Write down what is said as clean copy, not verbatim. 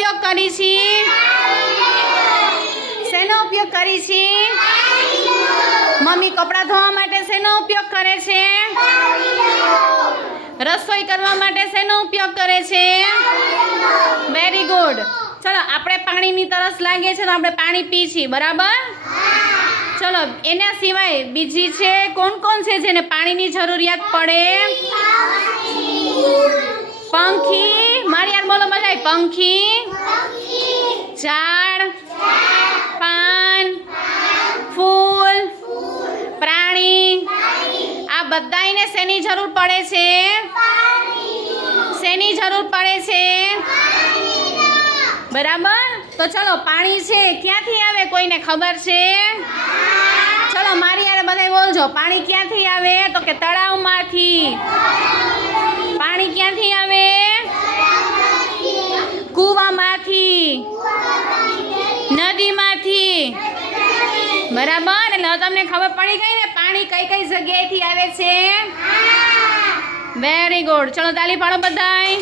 ઉપયોગ કરી છે? શેનો ઉપયોગ કરી છે? મમ્મી કપડાં ધોવા માટે શેનો ઉપયોગ કરે છે? રસોઈ કરવા માટે શેનો ઉપયોગ કરે છે? Very good. ચલો આપણે પાણીની તરસ લાગે છે તો આપણે પાણી પી છીએ, બરાબર? ચલો એના સિવાય બીજી છે કોણ કોણ છે જેને પાણીની જરૂરિયાત પડે? પંખી. મારી યાર બોલો બધા. પંખી, ઝાડ, પાન, ફૂલ, પ્રાણી, આ બધાને શેની જરૂર પડે છે? શેની જરૂર પડે છે? બરાબર. તો ચલો પાણી છે ક્યાંથી આવે કોઈને ખબર છે? ચલો મારી યાર બધા બોલજો. પાણી ક્યાંથી આવે? તો કે તળાવમાંથી. પાણી ક્યાંથી આવે? કૂવામાંથી, નદીમાંથી. બરાબર. એટલે તમને ખબર પડી ગઈ ને પાણી કઈ કઈ જગ્યાએથી આવે છે? Very good. ચલો તાલી પાડો બધાય.